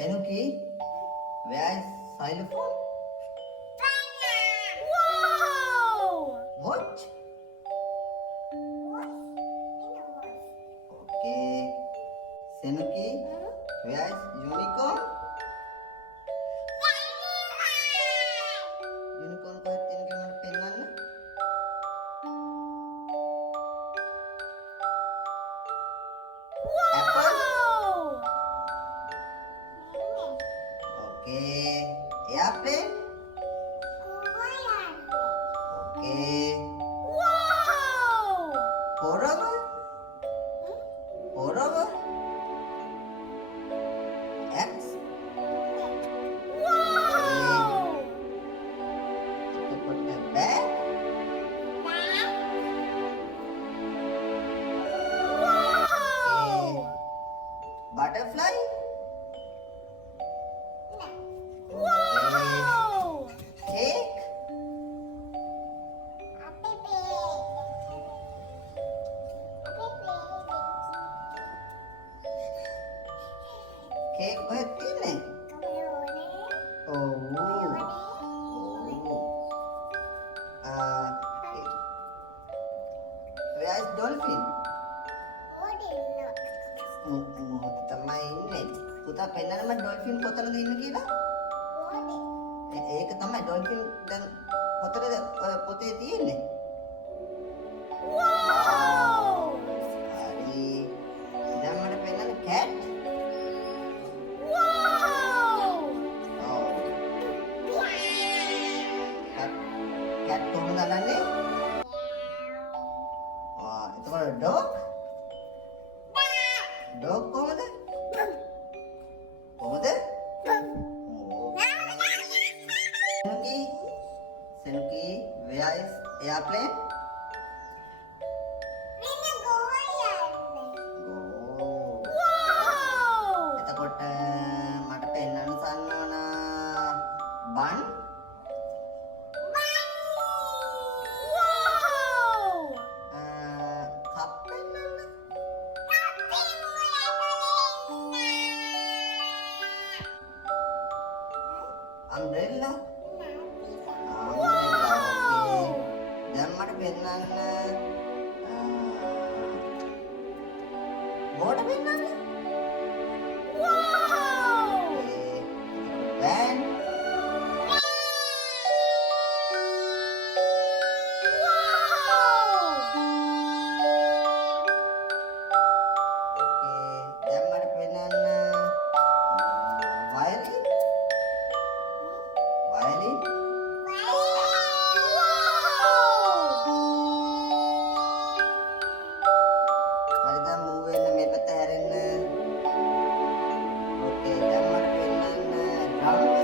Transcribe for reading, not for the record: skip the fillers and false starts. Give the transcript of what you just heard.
Senuki, where is xylophone? Wow! What? Okay. Senuki, where is unicorn? Unicorn කොහෙද තියෙන කියලා මට පෙන්නන්න. Apple? Wow! Okay. Airplane? Okay. Wow! Horror? Horror? X? Wow! එතකොට bag? Wow! Butterfly? Wow! Cake? Cake කොහෙද තියෙන්නේ? ඔව්. Where is dolphin? මොහොත තමයි ඉන්නේ. පුතා පෙන්නන්න මම ඩොල්ෆින් කොතනද ඉන්නේ කියලා? ඒක තමයි ඩොල්ෆින් දැන් කොතනද ඔය පොතේ තියෙන්නේ? Wow! හරි. දැන් මට පෙන්නන්න කැට්. Wow! ඔව්. කැට් කොහොමද අනන්නේ? එතකොට ඩොග්? ඩොග් කොහොමද? කොහොමද? Senuki, where is airplane? Go. Wow! එතකොට මට පෙන්නන්න සන්නවන බන් Wow! කප් පෙන්නන්න අම්බ්‍රෙල්ලා දැන් මට පෙන්නන්න බෝඩ පෙන්නන්න Wow! වෑන් දැන් මට පෙන්නන්න වයලින් වයලින් හරි දැන් මූව් වෙන්න මේ පැත්ත හැරෙන්න ඕකේ දැන් මට පෙන්නන්න ඩ්‍රම්